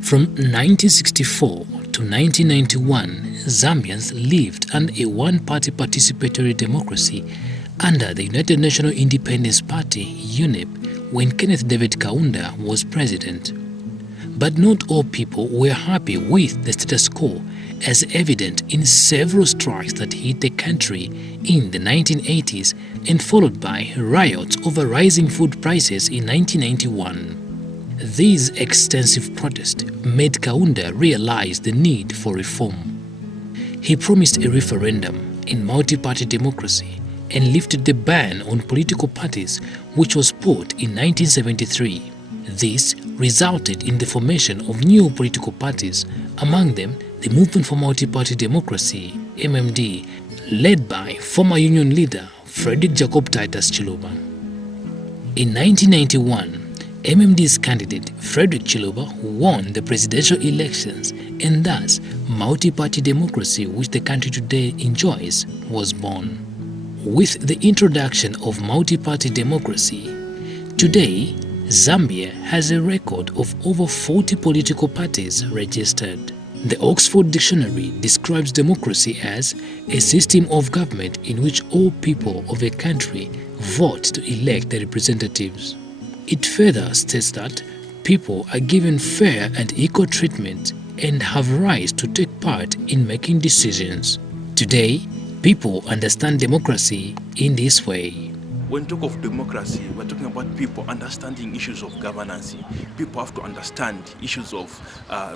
From 1964 to 1991, Zambians lived under a one-party participatory democracy under the United National Independence Party (UNIP) when Kenneth David Kaunda was president. But not all people were happy with the status quo, as evident in several strikes that hit the country in the 1980s and followed by riots over rising food prices in 1991. These extensive protests made Kaunda realize the need for reform. He promised a referendum in multi-party democracy and lifted the ban on political parties, which was put in 1973. This resulted in the formation of new political parties, among them the Movement for Multi-Party Democracy (MMD), led by former union leader Frederick Jacob Titus Chiluba. In 1991, MMD's candidate Frederick Chiluba won the presidential elections, and thus multi-party democracy, which the country today enjoys, was born. With the introduction of multi-party democracy, today Zambia has a record of over 40 political parties registered. The Oxford Dictionary describes democracy as a system of government in which all people of a country vote to elect their representatives. It further states that people are given fair and equal treatment and have rights to take part in making decisions. Today, people understand democracy in this way. When we talk of democracy, we're talking about people understanding issues of governance. People have to understand issues of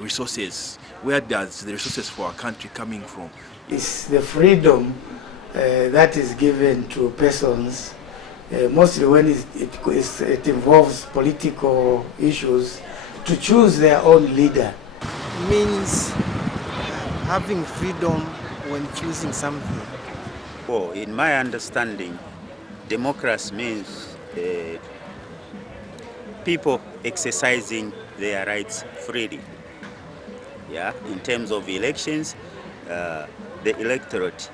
resources. Where does the resources for our country coming from? It's the freedom that is given to persons, mostly when it involves political issues, to choose their own leader. Means having freedom when choosing something. Oh, in my understanding, democracy means people exercising their rights freely. Yeah, in terms of elections, the electorate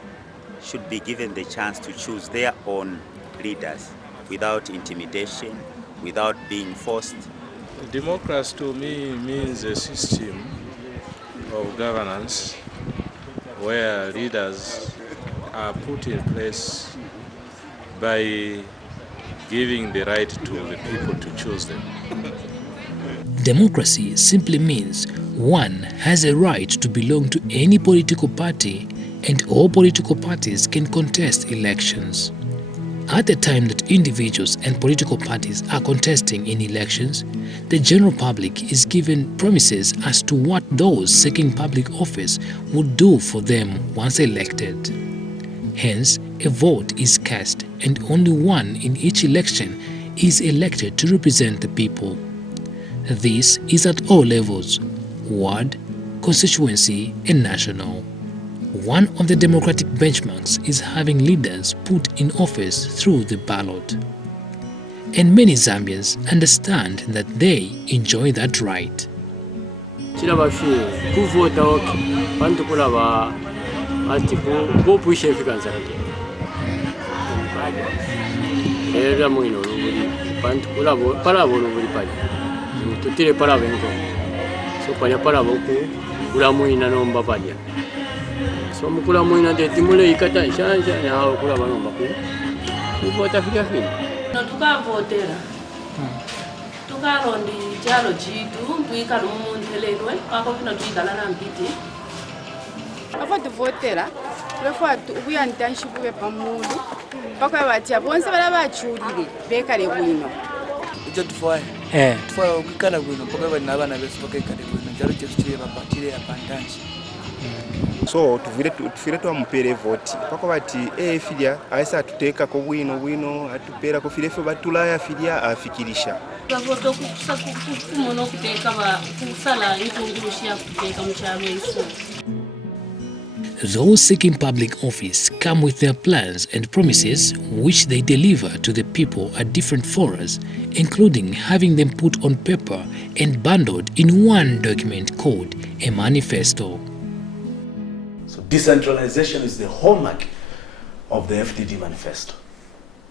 should be given the chance to choose their own leaders without intimidation, without being forced. Democracy to me means a system of governance where leaders are put in place by giving the right to the people to choose them. Democracy simply means one has a right to belong to any political party, and all political parties can contest elections. At the time that individuals and political parties are contesting in elections, the general public is given promises as to what those seeking public office would do for them once elected. Hence, a vote is cast, and only one in each election is elected to represent the people. This is at all levels: ward, constituency, and national. One of the democratic benchmarks is having leaders put in office through the ballot. And many Zambians understand that they enjoy that right. So mukula mwina de timule ikata ishanja ya hao kula balomba ku kuvota fika fini no tukavotera tukarondi chalo chitu mbwika lumuntelelwe ako kino twikala na mpiti afati votera lefatu ubuyantanship be pamundu bakwa bati abonse bala bachulire bekale bwino icyo tufaye tufaye ukikana bwino paka bana abana besu bakekale bwino jalo cyesitire bapatire ya pantanshi. So tufire twamupere voti pako bati filia aisa tuteka ko bwino atupera ko filefe batulaya filia afikirisha bavoto kumono kuteka ba kusala itungulushia kuteka mchabe ifu. Those seeking public office come with their plans and promises which they deliver to the people at different forums, including having them put on paper and bundled in one document called a manifesto. So decentralization is the hallmark of the FDD manifesto.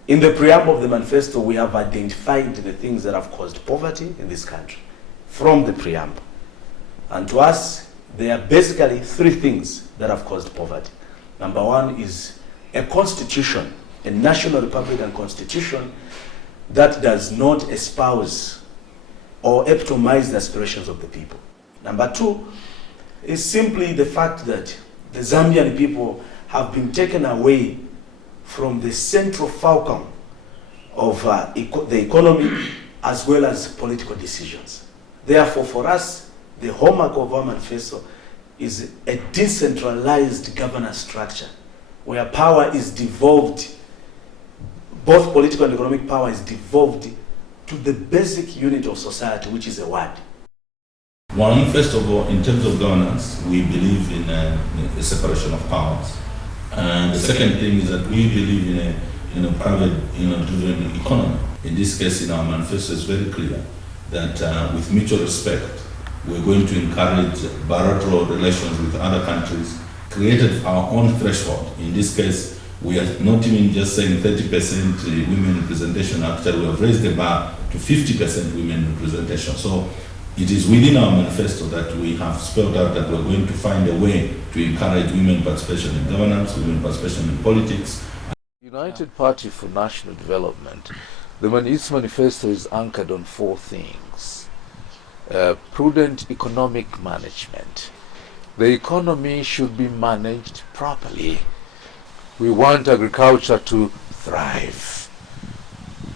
In the preamble of the manifesto, we have identified the things that have caused poverty in this country from the preamble. And to us, there are basically three things that have caused poverty. Number one is a constitution, a national republican constitution that does not espouse or epitomize the aspirations of the people. Number two is simply the fact that the Zambian people have been taken away from the central fulcrum of the economy as well as political decisions. Therefore, for us, the hallmark of our manifesto is a decentralized governance structure where power is devolved, both political and economic power is devolved to the basic unit of society, which is a word. One, first of all, in terms of governance, we believe in a separation of powers. And the second thing is that we believe in a private, driven economy. In this case, in our manifesto, it's very clear that with mutual respect, we're going to encourage bilateral relations with other countries, created our own threshold. In this case, we are not even just saying 30% women representation. Actually, we have raised the bar to 50% women representation. So it is within our manifesto that we have spelled out that we're going to find a way to encourage women participation in governance, women participation in politics. United Party for National Development, its manifesto is anchored on four things. Prudent economic management. The economy should be managed properly. We want agriculture to thrive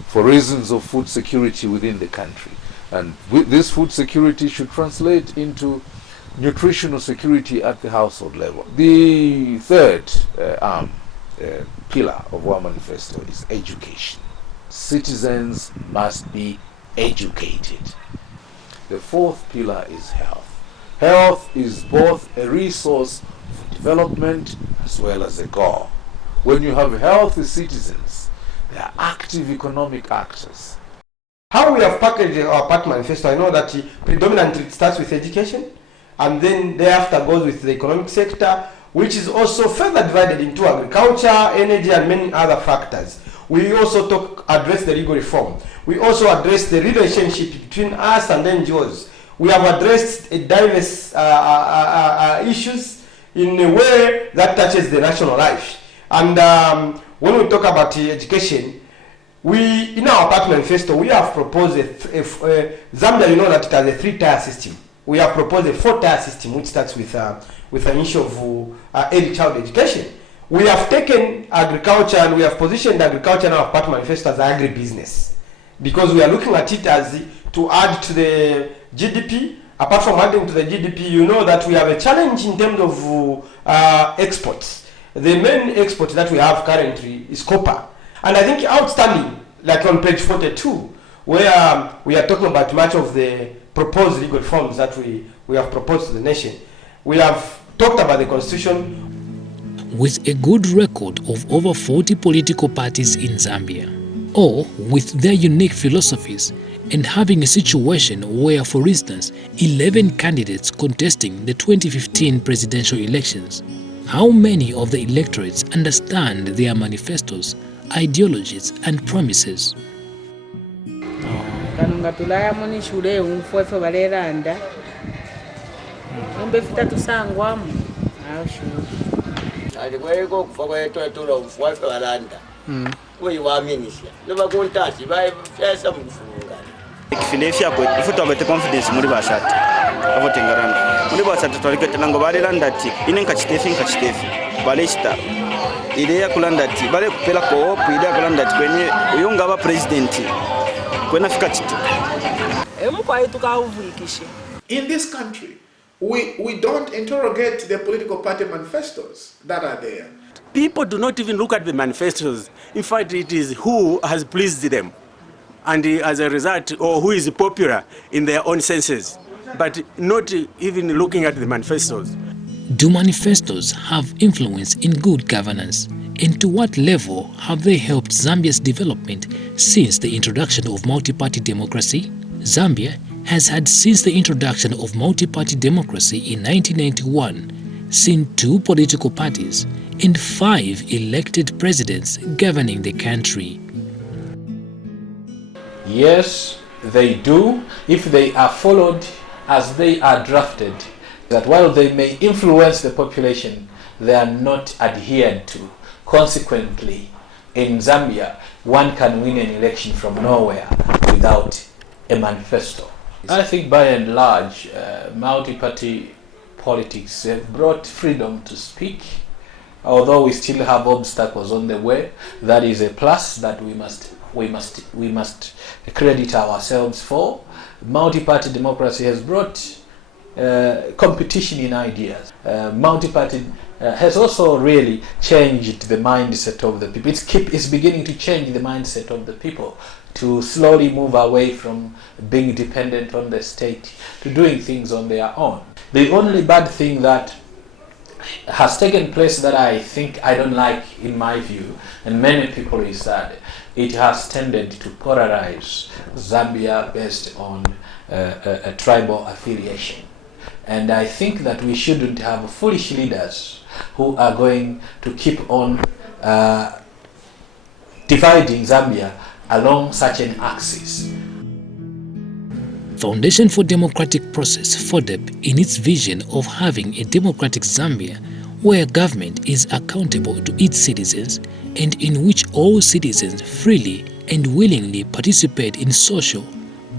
for reasons of food security within the country. And this food security should translate into nutritional security at the household level. The third pillar of our manifesto is education. Citizens must be educated. The fourth pillar is health. Health is both a resource for development as well as a goal. When you have healthy citizens, they are active economic actors. How we have packaged our party manifesto, I know that predominantly it starts with education and then thereafter goes with the economic sector, which is also further divided into agriculture, energy and many other factors. We also address the legal reform. We also address the relationship between us and NGOs. We have addressed diverse issues in a way that touches the national life. And when we talk about education, in our party manifesto, we have proposed Zambia, you know that it has a 3-tier system. We have proposed a 4-tier system, which starts with an issue of early child education. We have taken agriculture and we have positioned agriculture in our party manifesto as agribusiness, because we are looking at it as to add to the GDP. Apart from adding to the GDP, you know that we have a challenge in terms of exports. The main export that we have currently is copper. And I think outstanding, like on page 42, where we are talking about much of the proposed legal reforms that we have proposed to the nation, we have talked about the constitution. With a good record of over 40 political parties in Zambia, or with their unique philosophies, and having a situation where, for instance, 11 candidates contesting the 2015 presidential elections, how many of the electorates understand their manifestos, ideologies and promises? Kifilefia kwa ifuta bete confidence muri bashati avotengarana muri basati twaliketela ngo balelanda ati inenka chitefi balesta ile ya kulanda ati bale kupela ko hope ile ya kulanda ati kwenye uyunga ba president kwena fika chitu emukwa yetuka uvulikishe. In this country we don't interrogate the political party manifestos that are there. People do not even look at the manifestos. In fact, it is who has pleased them, and as a result, or who is popular in their own senses, but not even looking at the manifestos. Do manifestos have influence in good governance? And to what level have they helped Zambia's development since the introduction of multi-party democracy? Zambia has had, since the introduction of multi-party democracy in 1991, seen 2 political parties and 5 elected presidents governing the country. Yes, they do, if they are followed as they are drafted, that while they may influence the population, they are not adhered to. Consequently, in Zambia, one can win an election from nowhere without a manifesto. I think by and large, multi-party politics have brought freedom to speak, although we still have obstacles on the way. That is a plus that we must credit ourselves for. Multi-party democracy has brought competition in ideas. Multi-party has also really changed the mindset of the people. It's beginning to change the mindset of the people to slowly move away from being dependent on the state to doing things on their own. The only bad thing that has taken place that I don't like, in my view, and many people, is that it has tended to polarize Zambia based on a tribal affiliation. And I think that we shouldn't have foolish leaders who are going to keep on dividing Zambia along such an axis. Foundation for Democratic Process, FODEP, in its vision of having a democratic Zambia where government is accountable to its citizens and in which all citizens freely and willingly participate in social,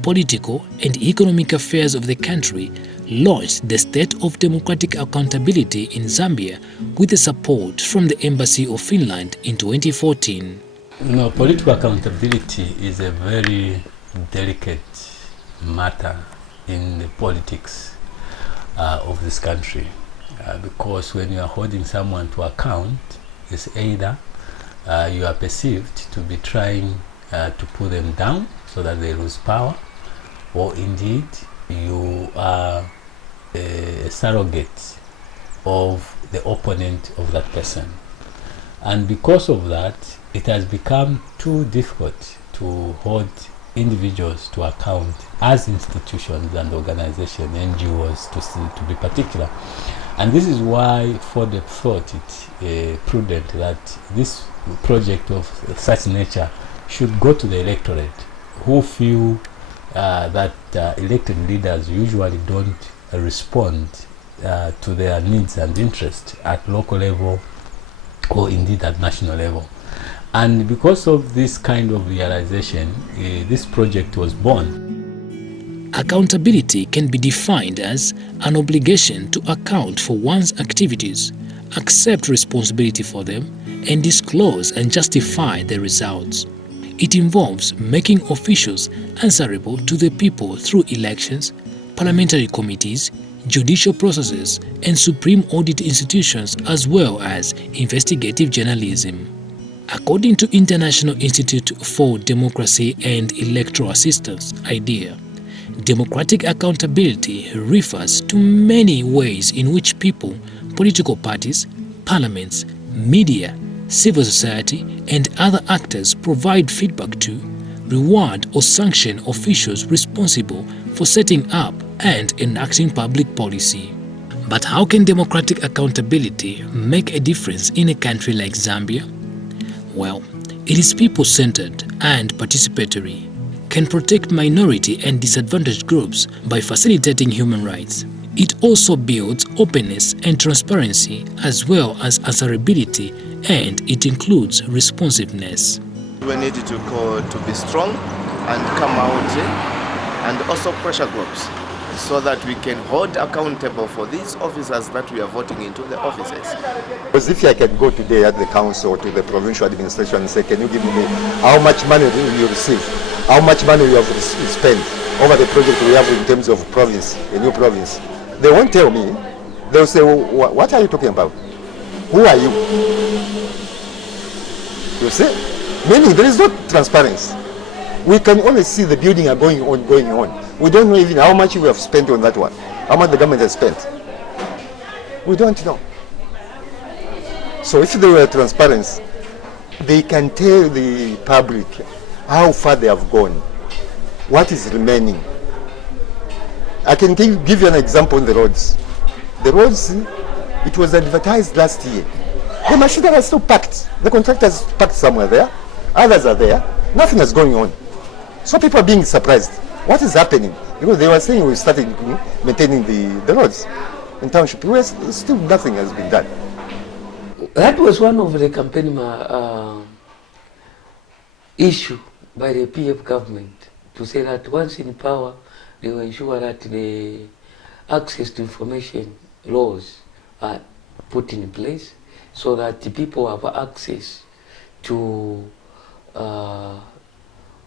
political and economic affairs of the country, launched the State of Democratic Accountability in Zambia with the support from the Embassy of Finland in 2014. No, political accountability is a very delicate matter in the politics of this country, because when you are holding someone to account, it's either you are perceived to be trying to put them down so that they lose power, or indeed you are a surrogate of the opponent of that person. And because of that, it has become too difficult to hold individuals to account as institutions and organizations, NGOs to be particular. And this is why FODEP thought it prudent that this project of such nature should go to the electorate, who feel that elected leaders usually don't respond to their needs and interests at local level or indeed at national level. And because of this kind of realization, this project was born. Accountability can be defined as an obligation to account for one's activities, accept responsibility for them, and disclose and justify the results. It involves making officials answerable to the people through elections, parliamentary committees, judicial processes, and supreme audit institutions, as well as investigative journalism. According to International Institute for Democracy and Electoral Assistance, IDEA, democratic accountability refers to many ways in which people, political parties, parliaments, media, civil society, and other actors provide feedback to, reward or sanction officials responsible for setting up and enacting public policy. But how can democratic accountability make a difference in a country like Zambia? Well, it is people-centered and participatory, can protect minority and disadvantaged groups by facilitating human rights. It also builds openness and transparency as well as answerability, and it includes responsiveness. We need to be strong and come out and also pressure groups so that we can hold accountable for these officers that we are voting into the offices. Because if I can go today at the council or to the provincial administration and say, can you give me how much money you receive, how much money you have spent over the project we have in terms of province, a new province, they won't tell me. They'll say, well, what are you talking about? Who are you? You see? Meaning there is no transparency. We can only see the building are going on. We don't know even how much we have spent on that one, how much the government has spent. We don't know. So if they were transparent, they can tell the public how far they have gone, what is remaining. I can give you an example on the roads. The roads, it was advertised last year. The machinery are still packed. The contractors packed somewhere there. Others are there. Nothing is going on. So people are being surprised. What is happening? Because they were saying we started maintaining the roads in township. Still nothing has been done. That was one of the campaign issue by the PF government, to say that once in power, they will ensure that the access to information laws are put in place so that the people have access to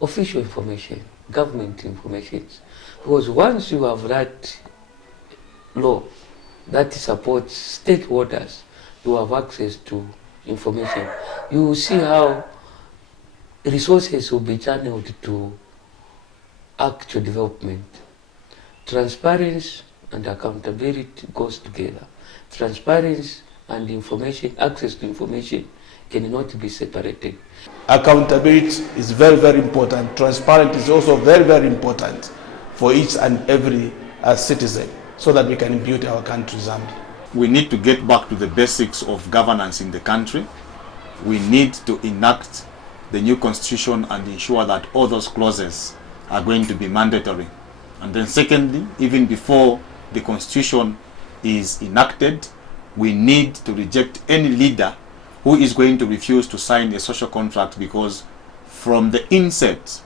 official information, government information. Because once you have that law that supports stakeholders to have access to information, you will see how resources will be channeled to actual development. Transparency and accountability goes together. Transparency and information, access to information, cannot be separated. Accountability is very, very important. Transparency is also very, very important for each and every citizen, so that we can build our country, Zambia. We need to get back to the basics of governance in the country. We need to enact the new constitution and ensure that all those clauses are going to be mandatory. And then secondly, even before the constitution is enacted, we need to reject any leader who is going to refuse to sign a social contract, because from the inception,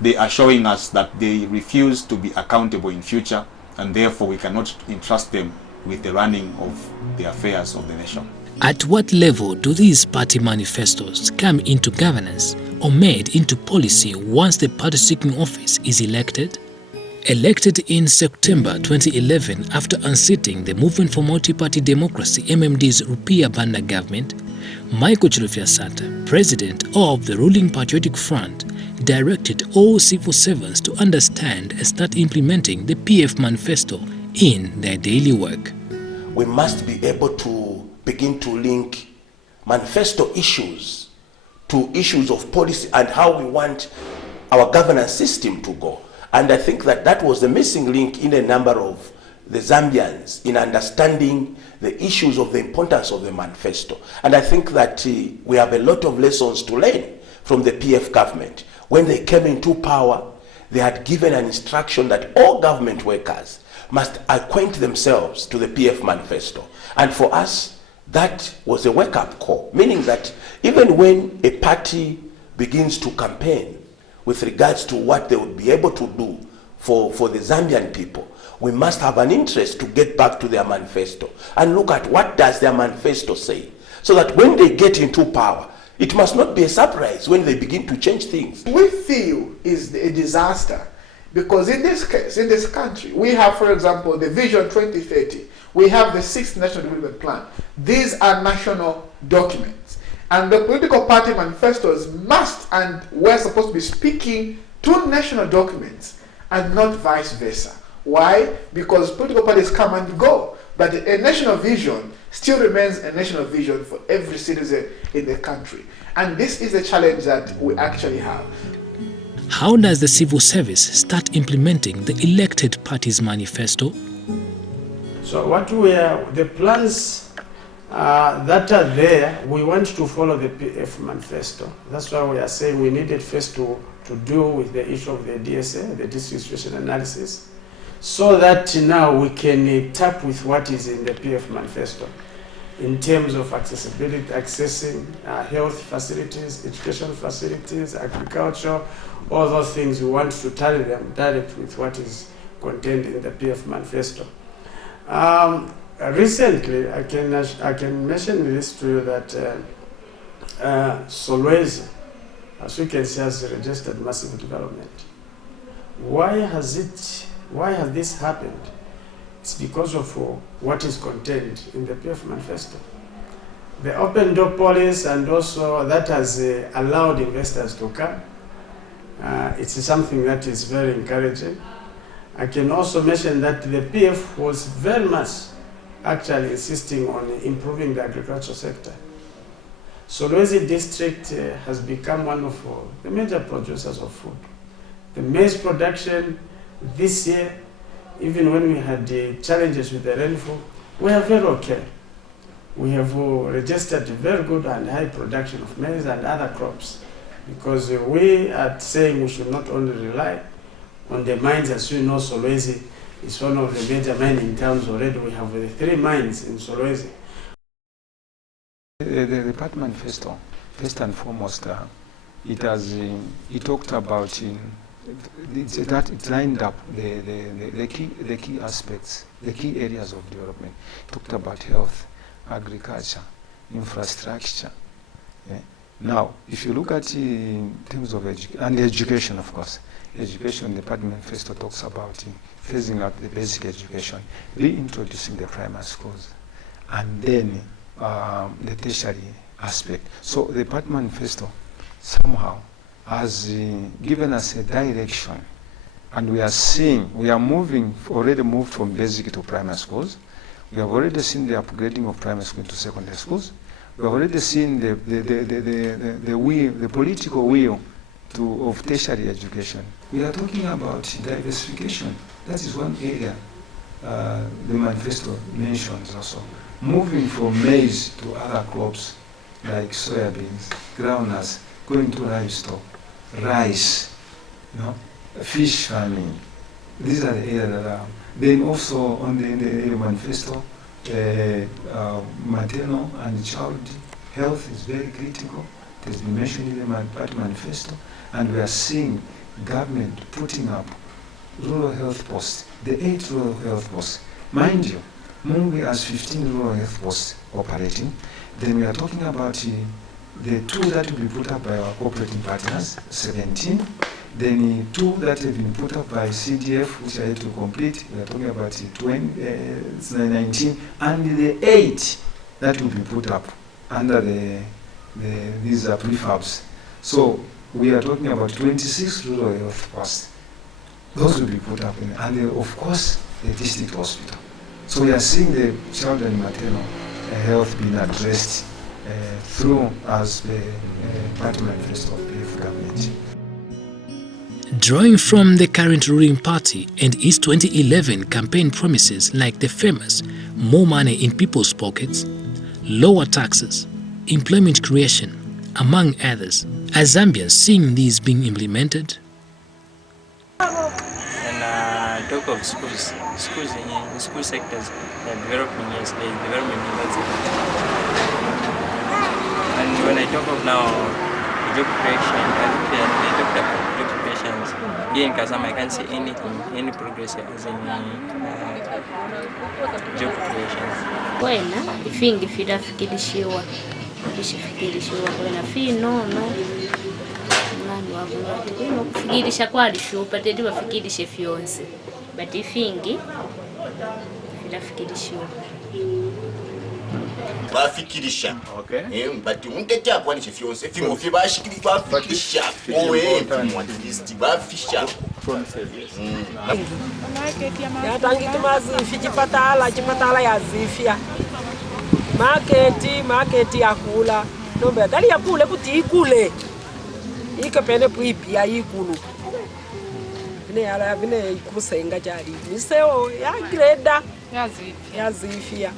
they are showing us that they refuse to be accountable in future, and therefore we cannot entrust them with the running of the affairs of the nation. At what level do these party manifestos come into governance or made into policy once the party seeking office is elected? Elected in September 2011 after unseating the Movement for Multi-Party Democracy MMD's Rupiah Banda government, Michael Chilufya-Sata, president of the ruling Patriotic Front, directed all civil servants to understand and start implementing the PF manifesto in their daily work. We must be able to begin to link manifesto issues to issues of policy and how we want our governance system to go. And I think that that was the missing link in a number of the Zambians in understanding the issues of the importance of the manifesto. And I think that we have a lot of lessons to learn from the PF government. When they came into power, they had given an instruction that all government workers must acquaint themselves to the PF manifesto. And for us, that was a wake-up call, meaning that even when a party begins to campaign with regards to what they would be able to do for the Zambian people, we must have an interest to get back to their manifesto and look at what does their manifesto say, so that when they get into power, it must not be a surprise when they begin to change things. We feel is a disaster because in this case, in this country, we have, for example, the Vision 2030. We have the 6th National Development Plan. These are national documents. And the political party manifestos must and we're supposed to be speaking to national documents and not vice versa. Why? Because political parties come and go. But a national vision still remains a national vision for every citizen in the country. And this is a challenge that we actually have. How does the civil service start implementing the elected party's manifesto? So the plans that are there, we want to follow the PF manifesto. That's why we are saying we needed first to deal with the issue of the DSA, the district situation analysis, so that now we can tap with what is in the PF manifesto in terms of accessibility, accessing health facilities, education facilities, agriculture, all those things. We want to tally them direct with what is contained in the PF manifesto. Recently, I can mention this to you that Solwezi, as you can see, has registered massive development. Why has this happened? It's because of what is contained in the PF manifesto. The open door policy, and also that has allowed investors to come. It's something that is very encouraging. I can also mention that the PF was very much actually insisting on improving the agricultural sector. Solwezi district has become one of the major producers of food. The maize production this year, even when we had challenges with the rainfall, we are very okay. We have registered very good and high production of maize and other crops, because we are saying we should not only rely on the mines. As you know, Solwezi is one of the major mining towns already. We have 3 mines in Solwezi. The Party Manifesto, first and foremost, it talked about it lined up the key aspects, the key areas of development. It talked about health, agriculture, infrastructure. Yeah. Now, if you look at in terms of education, of course, education, the Party Manifesto talks about phasing out the basic education, reintroducing the primary schools, and then the tertiary aspect. So the Party Manifesto somehow has given us a direction, and we are seeing, we are already moved from basic to primary schools. We have already seen the upgrading of primary school to secondary schools. We have already seen the political will of tertiary education. We are talking about diversification. That is one area the manifesto mentions also. Moving from maize to other crops like soybeans, groundnuts, going to livestock, rice, fish farming. These are the areas that are. Then also on the manifesto, maternal and child health is very critical. It has been mentioned in the Party Manifesto, and we are seeing government putting up rural health posts, the 8 rural health posts. Mind you, Mungwe has 15 rural health posts operating. Then we are talking about the 2 that will be put up by our cooperating partners, 17. Then 2 that have been put up by CDF, which are yet to complete. We are talking about 19, and the 8 that will be put up under these prefabs. So we are talking about 26 rural health posts. Those will be put up in, and of course the district hospital. So we are seeing the child and maternal health being addressed through as the Party Manifesto of the government. Drawing from the current ruling party and its 2011 campaign promises like the famous more money in people's pockets, lower taxes, employment creation, among others, are Zambians seeing these being implemented? And talk of schools in school sectors, they are developing, yes, they are developing in that sector. And when I talk of now job creation, they talked about job creations. Here in Kazama, I can't see anything, any progress as in job creations. Wena ifingi fidafikirishiwa kwena fi no mwana wabula kuno kufikirisha kwalishupa tedi bafikirishe fyonse but ifingi fidafikirishiwa bafikirisha but untete akwanishe fyonse fimo fye bashikiri bafikirisha owe mwadilisti bafisha yatangi mazifi chipatala yazifya market yakula nombe dali yakule kuti ikule ikapene puipia ikulu vine ikusenga chali miseo ya greda yazifya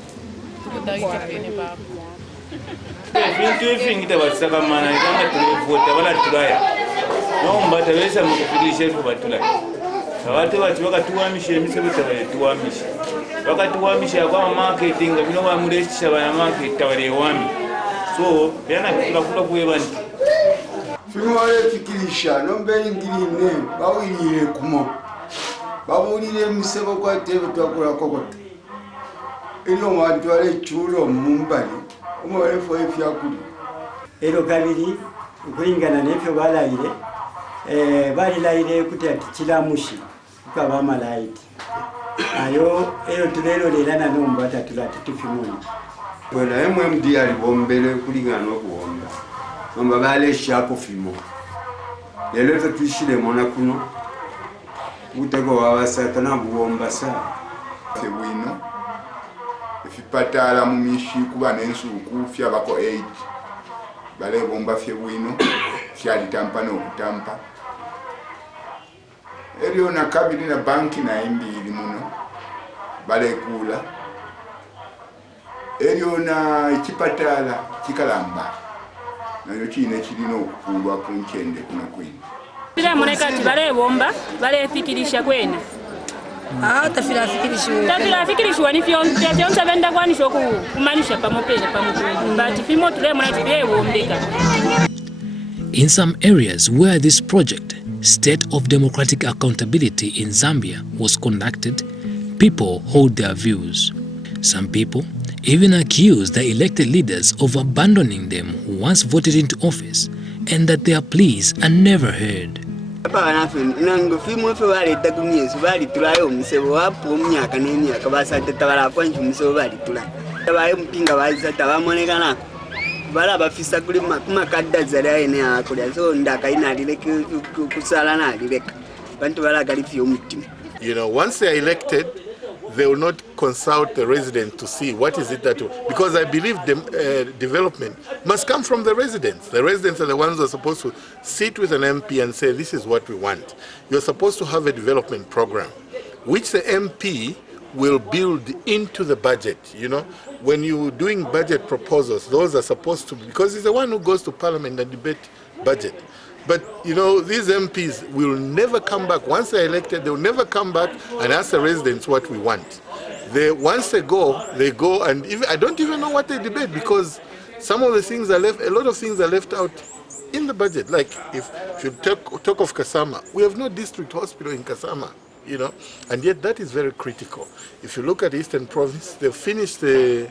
vintu ifingita batisakamana ikanga tulivota wala tulaya nombata besa mukufikirisha ifu batulaya abate bati bakatuwamisha emisebe tabayituwamisha bakatuwamisha kwa marketing bino bamulesha bana market tabalewami so yana kula kuyebantu fimole fikirisha nombe ngirine bawirire kumo babulire misebo kwa tebe twakula kokota ilo mwantu ale chulo mumbali umwe fo ifyakuli ero kabiri ukulingana n'efyo balayire balilayire kuti ati kilamushi ukaba malaiti ayo ero tulero lelana nomba tatulati tufimuni wena MMD ali bombele kulingana okuwomba nomba bale shako fimo lelo tuishile mona kuno utego wawasatana buwombasa sebwino ifipatala mumishi kuba nensuku fyabako 8 balebomba fyebwino fyalitampa n'okutampa eriyo na kabiri na banki na imbiri muno balekula eriyo na ekipatala kikalamba nayo kiine kirina okukulwa ku nkyende kuno kwino Bila monekati balebomba balefikirisha kwene tafilafikirishwa ni fyonsa benda kwanisha kumanisha pamopeza pamukundu but fimo tule monati bebombeka. In some areas where this project, State of Democratic Accountability in Zambia, was conducted, people hold their views. Some people even accuse the elected leaders of abandoning them once voted into office and that their pleas are never heard. You know, once they are elected, they will not consult the residents to see what is it that, because I believe development must come from the residents. The residents are the ones who are supposed to sit with an MP and say, this is what we want. You're supposed to have a development program, which the MP will build into the budget. You know, when you're doing budget proposals, those are supposed to, because he's the one who goes to Parliament and debate budget. But, you know, these MPs will never come back. Once they're elected, they'll never come back and ask the residents what we want. Once they go, and even, I don't even know what they debate, because some of the things are left, a lot of things are left out in the budget. Like, if you talk of Kasama, we have no district hospital in Kasama, you know, and yet that is very critical. If you look at Eastern Province, they've finished the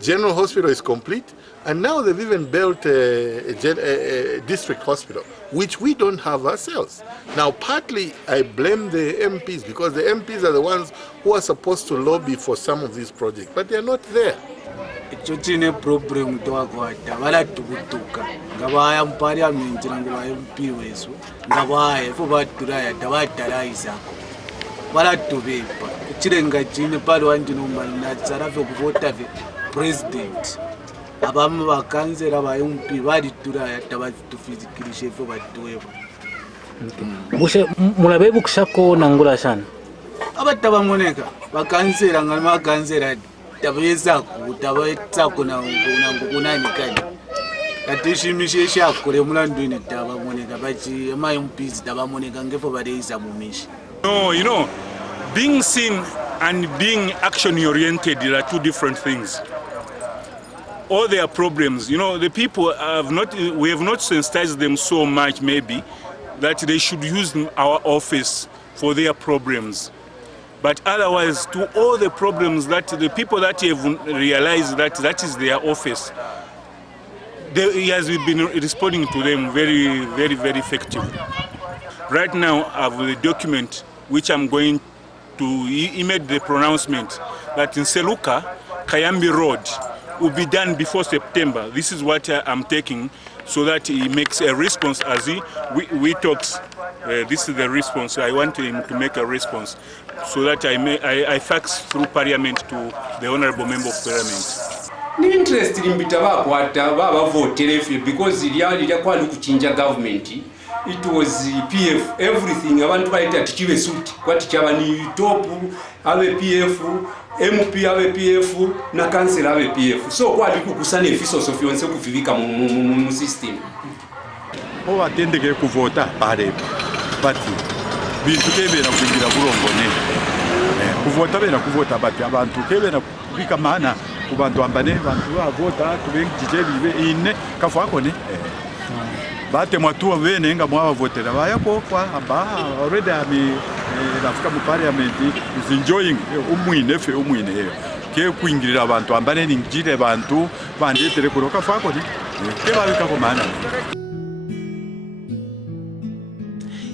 General Hospital is complete, and now they've even built a district hospital, which we don't have ourselves. Now, partly I blame the MPs, because the MPs are the ones who are supposed to lobby for some of these projects, but they are not there. Chine problem twakwata balatubutuka ngabaya mu parliament ngaba MP wesu ngabaya fo baturaya tabataraizako balatubepa chirenga chine pali wandi nomba na tsarafe kuvota ve president abamu bakansera ba MP balituraya tabatufizikirije fo batuweba bushe mulabebu kushako nangula sana abatabamoneka bakansera ngama kansera tabeza kutabetsa kuna kunani kani katishimishe shakure mulandweni tabamoneka bachi MPs tabamoneka ngefo badeisa mumishi. No, you know, being seen and being action oriented are two different things. All their problems, you know, the people we have not sensitized them so much maybe that they should use our office for their problems. But otherwise, to all the problems that the people that have realized that is their office, he has been responding to them very, very, very effectively. Right now, I have a document which I'm going to, he made the pronouncement that in Seluka, Kayambi Road will be done before September. This is what I'm taking, so that he makes a response as we talks. This is the response. I want him to make a response, so that I fax through Parliament to the Honorable Member of Parliament. Ni interest limbita bakwata baba vote because ilya kwali kuchinja government. It was PF everything abantu baita tichiwe suit kwati chaba ni top abe PF MP abe PF na council abe PF so kwali kukusana officials of yonse kuvivika mu system o atendeke kuvota pale bati bintu kebera kuingira bulongone kuvota bena kuvota bati abantu kebera kubika mana kubantu ambane bantu bavota tubengije bibe ine kafako ne bate mwatu bene nga mwa votera bayako kwa aba already ami nafika mu parliament is enjoying umwine ke kuingirira abantu ambane ningire abantu bandetere kuroka fako ni ke babika ko mana.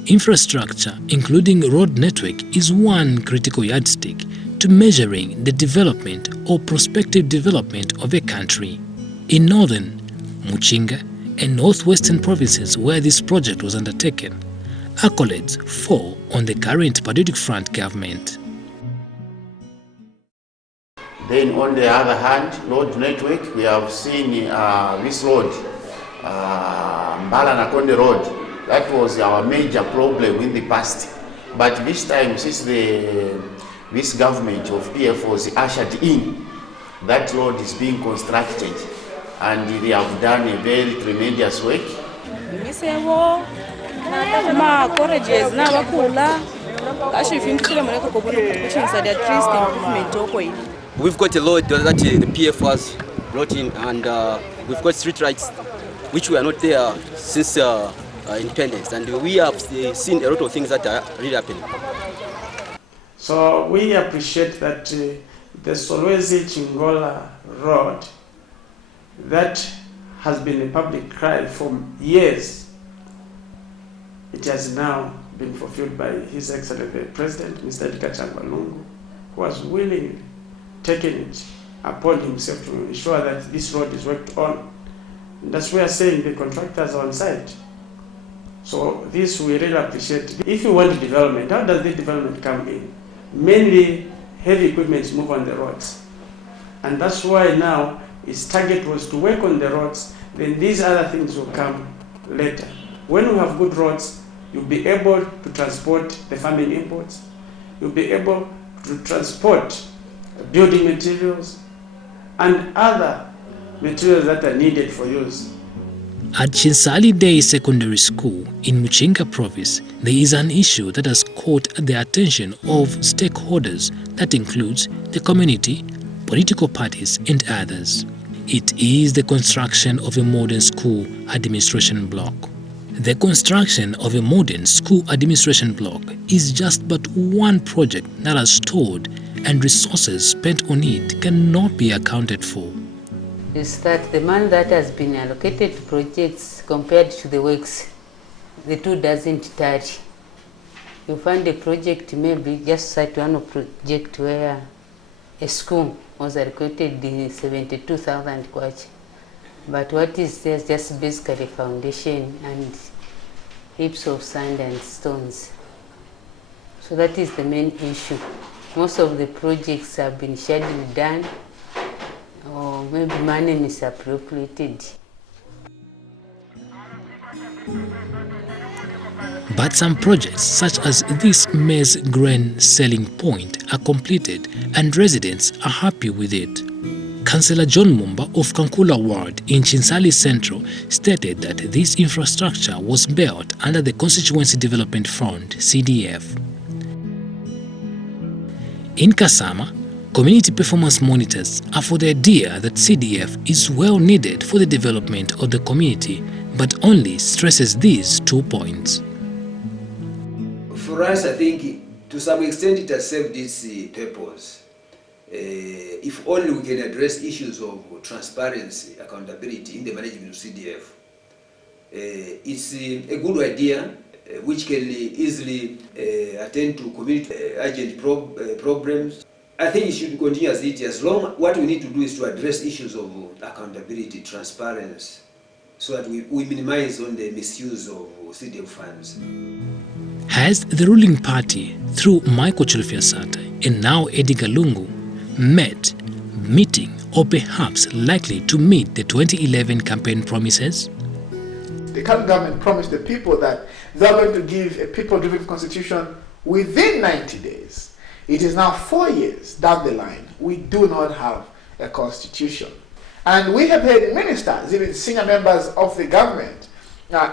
Infrastructure, including road network, is one critical yardstick to measuring the development or prospective development of a country. In northern, Muchinga, and northwestern provinces where this project was undertaken, Accolades fall on the current Patriotic Front government. Then on the other hand, road network, we have seen this road, Mbala Nakonde Road. That was our major problem in the past. But this time, since this government of PF was ushered in, that road is being constructed and they have done a very tremendous work. We've got a lot that the PF has brought in, and we've got street lights, which were not there since independence, and we have seen a lot of things that are really happening. So we appreciate that the Solwezi Chingola Road, that has been a public cry for years, it has now been fulfilled by His Excellency the President, Mr. Dikachagwa Lungu, who has willingly taken it upon himself to ensure that this road is worked on. And that's why we are saying the contractors are on site. So this we really appreciate. If you want development, how does the development come in? Mainly heavy equipment move on the roads. And that's why now his target was to work on the roads, then these other things will come later. When we have good roads, you'll be able to transport the farming imports, you'll be able to transport building materials and other materials that are needed for use. At Chinsali Day Secondary School in Muchinga Province, there is an issue that has caught the attention of stakeholders that includes the community, political parties and others. It is the construction of a modern school administration block. The construction of a modern school administration block is just but one project that has stalled, and resources spent on it cannot be accounted for. Is that the money that has been allocated to projects compared to the works, the two doesn't touch. You find a project maybe just like one project where a school was allocated 72,000 kwacha. But what is there is just basically foundation and heaps of sand and stones. So that is the main issue. Most of the projects have been scheduled done, or maybe money misappropriated. But some projects such as this maize grain selling point are completed and residents are happy with it. Councillor John Mumba of Kankula Ward in Chinsali Central stated that this infrastructure was built under the Constituency Development Fund, CDF. In Kasama, community performance monitors are for the idea that CDF is well needed for the development of the community, but only stresses these 2 points. For us, I think to some extent it has served its purpose. If only we can address issues of transparency, accountability in the management of CDF. It's a good idea which can easily attend to community urgent problems. I think it should continue as it is. As long what we need to do is to address issues of accountability, transparency, so that we minimize on the misuse of CDF funds. Has the ruling party, through Michael Chilufya-Sata and now Eddie Galungu, meeting or perhaps likely to meet the 2011 campaign promises? The current government promised the people that they are going to give a people-driven constitution within 90 days. It is now 4 years down the line. We do not have a constitution. And we have heard ministers, even senior members of the government,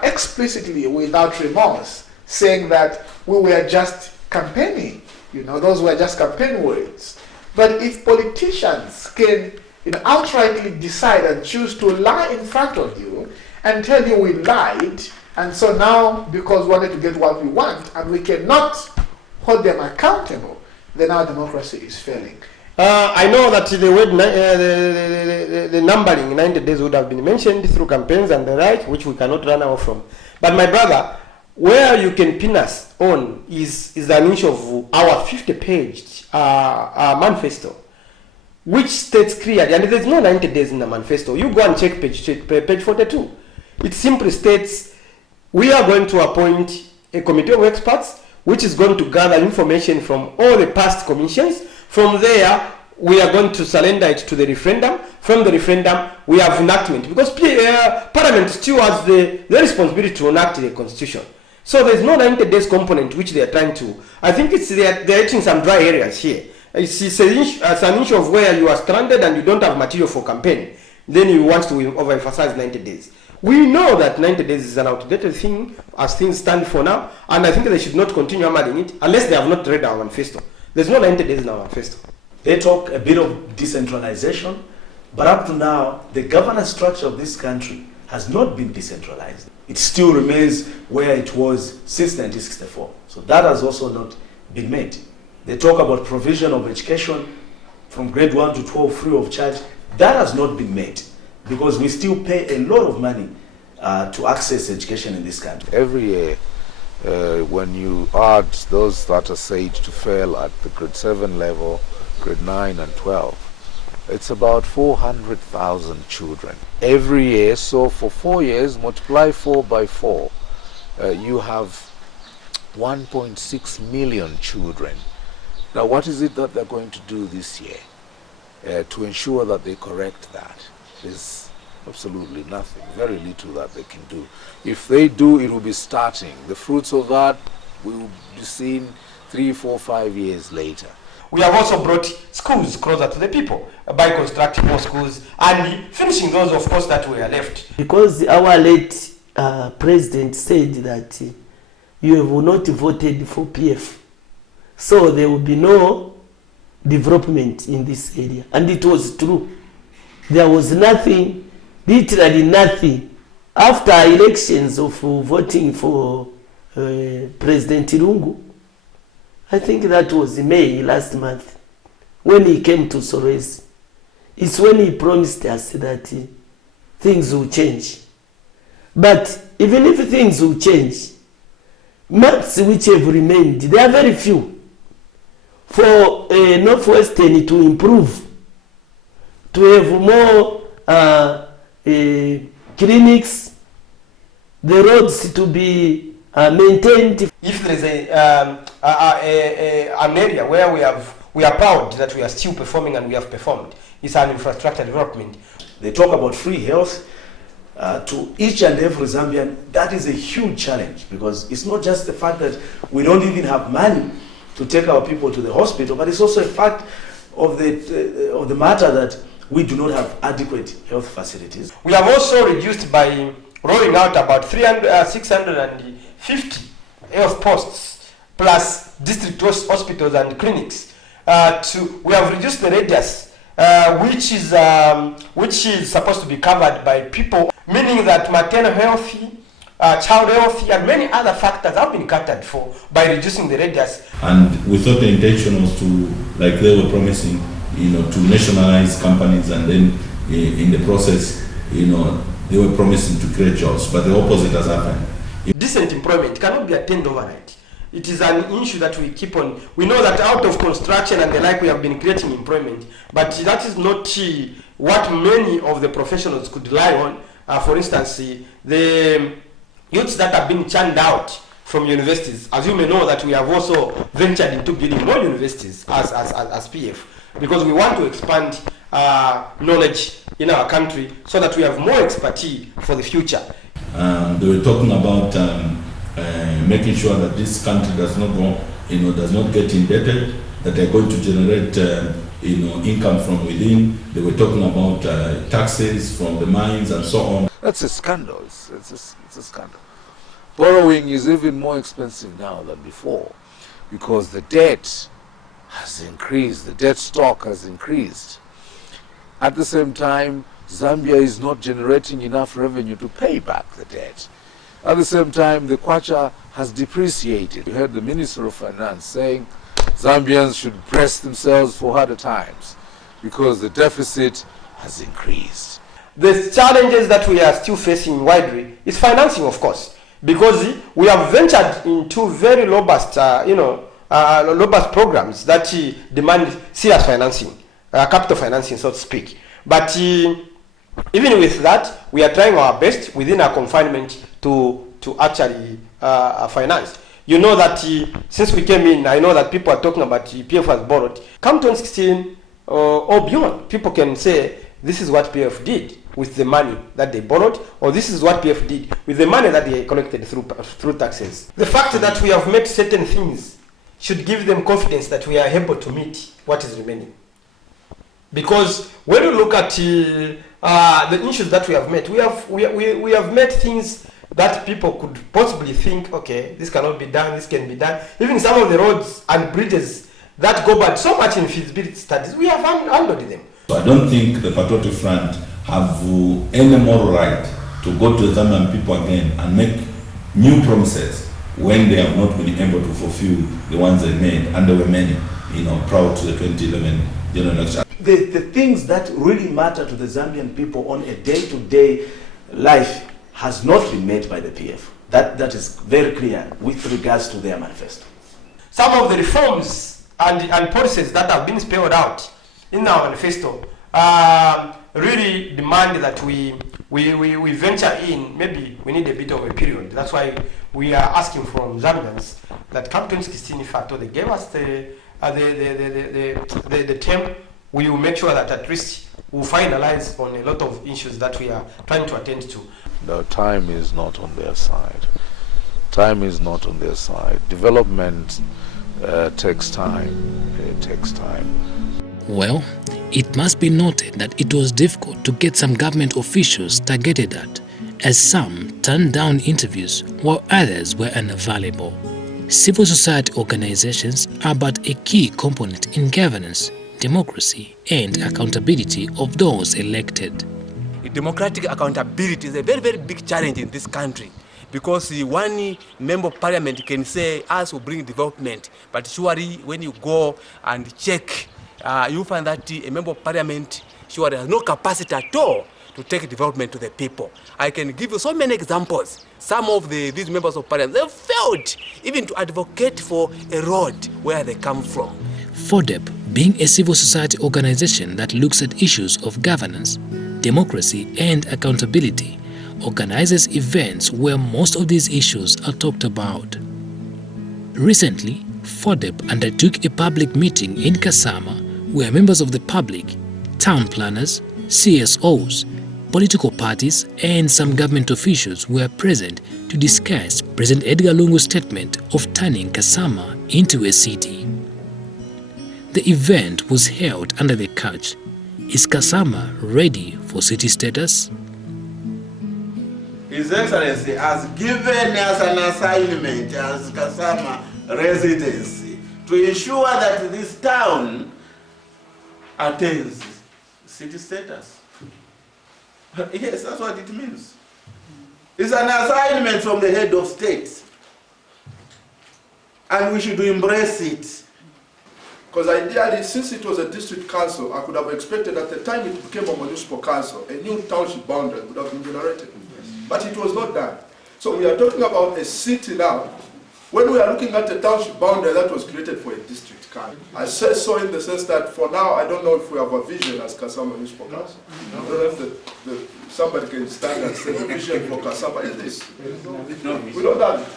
explicitly, without remorse, saying that we were just campaigning. You know, those were just campaign words. But if politicians can outrightly decide and choose to lie in front of you and tell you we lied, and so now because we wanted to get what we want and we cannot hold them accountable, then our democracy is failing. I know that the word the numbering 90 days would have been mentioned through campaigns and the right, which we cannot run away from. But my brother, where you can pin us on is an issue of our 50-page manifesto, which states clearly, and there's no 90 days in the manifesto. You go and check page 42. It simply states we are going to appoint a committee of experts which is going to gather information from all the past commissions. From there, we are going to surrender it to the referendum. From the referendum, we have enactment, because Parliament still has the responsibility to enact the constitution. So there's no 90 days component which they are trying to. I think they're hitting some dry areas here. It's an issue of where you are stranded and you don't have material for campaign. Then you want to overemphasize 90 days. We know that 90 days is an outdated thing as things stand for now, and I think they should not continue hammering it unless they have not read our manifesto. There's no 90 days in our manifesto. They talk a bit of decentralization, but up to now, the governance structure of this country has not been decentralized. It still remains where it was since 1964. So that has also not been met. They talk about provision of education from grade 1 to 12 free of charge. That has not been met, because we still pay a lot of money to access education in this country. Every year, when you add those that are said to fail at the grade 7 level, grade 9 and 12, it's about 400,000 children every year. So for 4 years, multiply 4 by 4, you have 1.6 million children. Now, what is it that they're going to do this year to ensure that they correct that? There's absolutely nothing, very little that they can do. If they do, it will be starting. The fruits of that will be seen 3, 4, 5 years later. We have also brought schools closer to the people by constructing more schools and finishing those, of course, that were left. Because our late president said that you have not voted for PF, so there will be no development in this area. And it was true. There was nothing, literally nothing. After elections of voting for President Irungu, I think that was in May last month, when he came to Solwezi. It's when he promised us that things will change. But even if things will change, months which have remained, they are very few. For Northwestern to improve, to have more clinics, the roads to be maintained. If there is an area where we are proud that we are still performing and we have performed, it's an infrastructure development. They talk about free health to each and every Zambian. That is a huge challenge, because it's not just the fact that we don't even have money to take our people to the hospital, but it's also a fact of the matter that we do not have adequate health facilities. We have also reduced by rolling out about 650 health posts plus district hospitals and clinics. We have reduced the radius, which is supposed to be covered by people, meaning that maternal health, child health, and many other factors have been catered for by reducing the radius. And we thought the intention was to, like they were promising, to nationalize companies, and then in the process, they were promising to create jobs, but the opposite has happened. Decent employment cannot be attained overnight. It is an issue that we keep on. We know that out of construction and the like, we have been creating employment, but that is not what many of the professionals could rely on. For instance, the youths that have been churned out from universities. As you may know, that we have also ventured into building more universities as PF, because we want to expand knowledge in our country so that we have more expertise for the future. They were talking about making sure that this country does not go, does not get indebted, that they're going to generate, income from within. They were talking about taxes from the mines and so on. That's a scandal. It's a scandal. Borrowing is even more expensive now than before, because the debt has increased, the debt stock has increased. At the same time, Zambia is not generating enough revenue to pay back the debt. At the same time, the kwacha has depreciated. You heard the Minister of Finance saying Zambians should brace themselves for harder times because the deficit has increased. The challenges that we are still facing widely is financing, of course, because we have ventured into very robust, robust programs that demand serious financing, capital financing, so to speak. But even with that, we are trying our best within our confinement to actually finance. You know that since we came in, I know that people are talking about PF has borrowed. Come 2016 or beyond, people can say this is what PF did with the money that they borrowed, or this is what PF did with the money that they collected through taxes. The fact that we have met certain things should give them confidence that we are able to meet what is remaining. Because when you look at the issues that we have met, we have met things that people could possibly think, okay, this cannot be done, this can be done. Even some of the roads and bridges that go back so much in feasibility studies, we have handled them. So I don't think the Patriotic Front have any moral right to go to the Zambian people again and make new promises when they have not been able to fulfill the ones they made, and there were many, prior to the 2011 general election. The things that really matter to the Zambian people on a day-to-day life has not been met by the PF. That is very clear with regards to their manifesto. Some of the reforms and policies that have been spelled out in our manifesto really demand that we venture in. Maybe we need a bit of a period. That's why we are asking from Zambians that come 2016, in fact, they gave us the term, we will make sure that at least we'll finalize on a lot of issues that we are trying to attend to. The time is not on their side. Time is not on their side. Development takes time. It takes time. Well, it must be noted that it was difficult to get some government officials targeted at, as some turned down interviews while others were unavailable. Civil society organizations are but a key component in governance, democracy, and accountability of those elected. Democratic accountability is a very, very big challenge in this country, because one member of parliament can say us will bring development, but surely when you go and check, you find that a member of parliament surely has no capacity at all to take development to the people. I can give you so many examples. Some of these members of parliament, they failed even to advocate for a road where they come from. FODEP, being a civil society organization that looks at issues of governance, democracy, and accountability, organizes events where most of these issues are talked about. Recently, FODEP undertook a public meeting in Kasama where members of the public, town planners, CSOs, political parties, and some government officials were present to discuss President Edgar Lungu's statement of turning Kasama into a city. The event was held under the catch, "Is Kasama ready for city status?" His Excellency has given us an assignment as Kasama residency to ensure that this town attains city status. Yes, that's what it means. It's an assignment from the head of state, and we should embrace it. Because ideally, since it was a district council, I could have expected at the time it became a municipal council, a new township boundary would have been generated. But it was not done. So we are talking about a city now. When we are looking at a township boundary that was created for a district council. I say so in the sense that for now, I don't know if we have a vision as Kasama Municipal Council. I don't know if somebody can stand and say the vision for Kasama is this. We don't have it.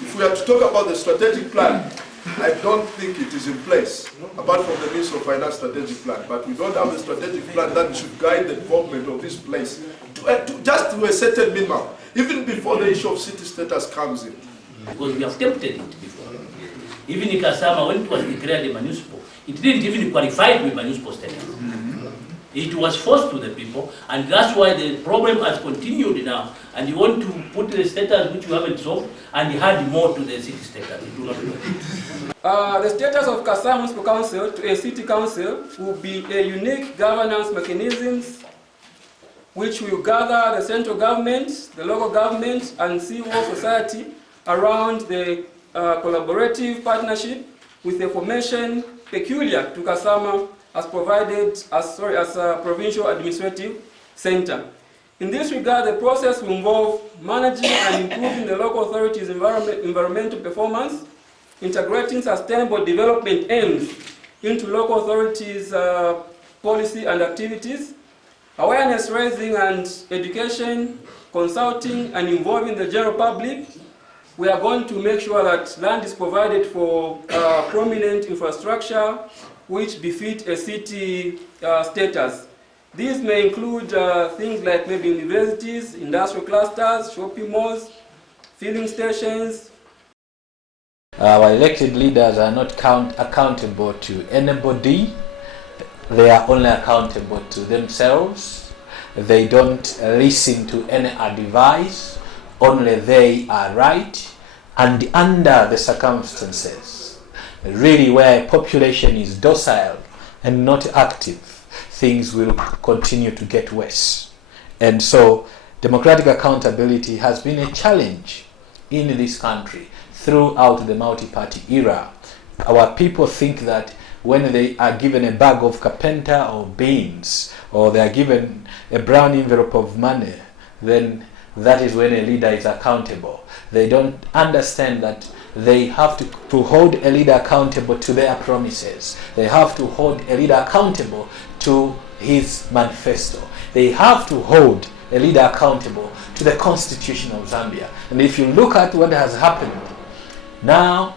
If we are to talk about the strategic plan, I don't think it is in place, apart from the Ministry of Finance strategic plan. But we don't have a strategic plan that should guide the development of this place, just to a certain minimum, even before the issue of city status comes in. Because we have tempted it before. Even in Kasama, when it was declared a municipal, it didn't even qualify with municipal status. It was forced to the people, and that's why the problem has continued now. And you want to put the status which you haven't solved, and you add more to the city status. It will not work. The status of Kasama Municipal Council to a city council will be a unique governance mechanisms which will gather the central government, the local government, and civil society around the collaborative partnership with the formation peculiar to Kasama as provided as a provincial administrative center. In this regard, the process will involve managing and improving the local authorities' environmental performance, integrating sustainable development aims into local authorities' policy and activities, awareness raising and education, consulting and involving the general public we are going to make sure that land is provided for prominent infrastructure which befit a city status. These may include things like maybe universities, industrial clusters, shopping malls, filling stations. Our elected leaders are not accountable to anybody. They are only accountable to themselves. They don't listen to any advice. Only they are right. And under the circumstances, really where a population is docile and not active, things will continue to get worse. And so democratic accountability has been a challenge in this country throughout the multi-party era. Our people think that when they are given a bag of carpenter or beans, or they are given a brown envelope of money, then that is when a leader is accountable. They don't understand that they have to hold a leader accountable to their promises. They have to hold a leader accountable to his manifesto. They have to hold a leader accountable to the Constitution of Zambia. And if you look at what has happened now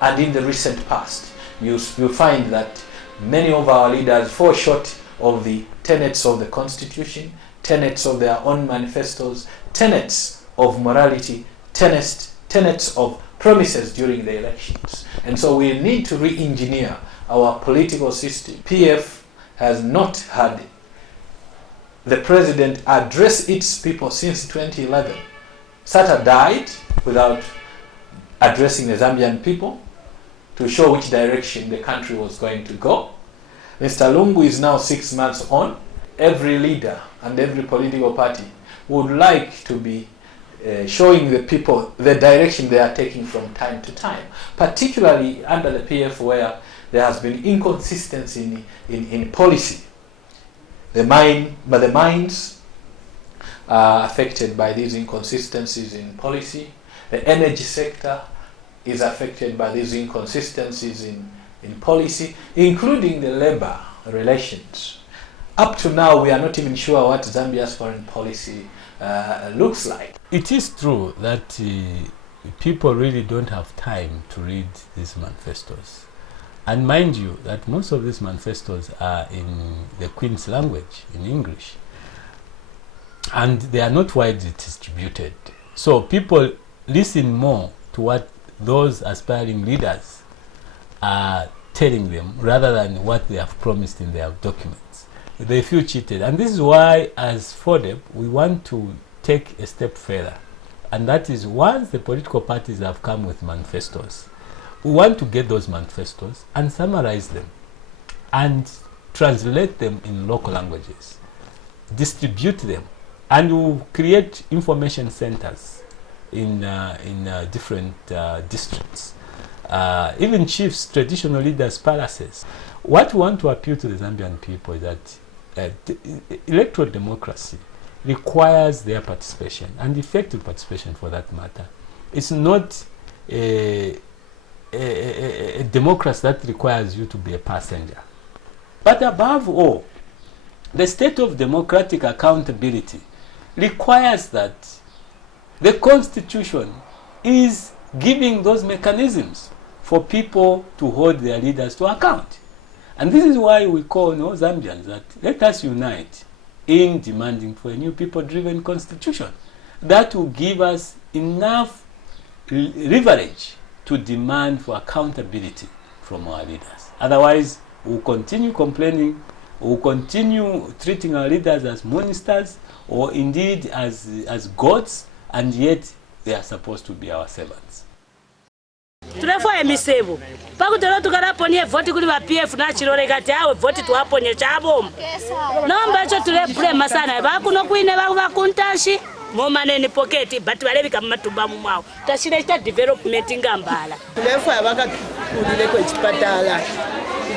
and in the recent past, you find that many of our leaders fall short of the tenets of the Constitution, tenets of their own manifestos, tenets of morality, tenets of promises during the elections. And so we need to re-engineer our political system. PF has not had the president address its people since 2011. Sata died without addressing the Zambian people to show which direction the country was going to go. Mr. Lungu is now 6 months on. Every leader and every political party would like to be showing the people the direction they are taking from time to time, particularly under the PF where there has been inconsistency in policy. The mines are affected by these inconsistencies in policy. The energy sector is affected by these inconsistencies in policy, including the labor relations. Up to now, we are not even sure what Zambia's foreign policy looks like. It is true that people really don't have time to read these manifestos. And mind you that most of these manifestos are in the Queen's language, in English. And they are not widely distributed. So people listen more to what those aspiring leaders are telling them rather than what they have promised in their documents. They feel cheated. And this is why, as FODEP, we want to take a step further. And that is, once the political parties have come with manifestos, we want to get those manifestos and summarize them and translate them in local languages, distribute them, and we'll create information centers in different districts. Even chiefs, traditional leaders, palaces. What we want to appeal to the Zambian people is that electoral democracy requires their participation, and effective participation for that matter. It's not a democracy that requires you to be a passenger. But above all, the state of democratic accountability requires that the Constitution is giving those mechanisms for people to hold their leaders to account. And this is why we call Zambians that let us unite in demanding for a new people-driven constitution that will give us enough leverage to demand for accountability from our leaders. Otherwise, we'll continue complaining, we'll continue treating our leaders as monsters or indeed as gods, and yet they are supposed to be our servants. Tulefo emisebo pakutolo tukalaponie voti kuli wa PF na chilole kati awe voti tuwaponye chabo nomba cho tulepule masana bakuno kwine bakuntashi mumaneni pocket but balebika matuba mumwao tashire cha development ngambala tulefo abaka kulile ko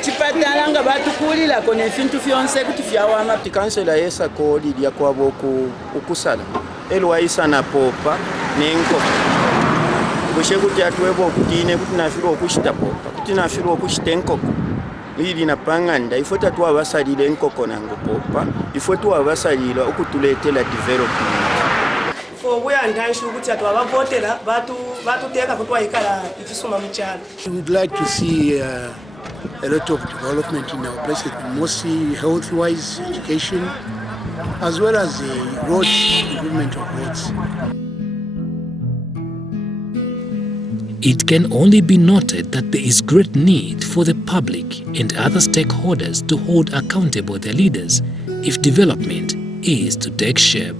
chipatala nga batukulila kone fintu fyonse kuti fyawama tikansela yesa ko lidia kwa boku ukusala elwaisa na popa nenko kushe kuti atwebo kutine kuti nafiro okushita popa kuti nafiro okushita enkoko lili na panganda ifota tu abasalira enkoko nango popa ifota tu abasalira okutuletela development ifo bweyandanshu kuti atwavavotera vatuteka kuti waikala ifisuma muchalo. We would like to see a lot of development in our places, mostly health-wise, education, as well as roads, improvement of roads. It can only be noted that there is great need for the public and other stakeholders to hold accountable their leaders if development is to take shape.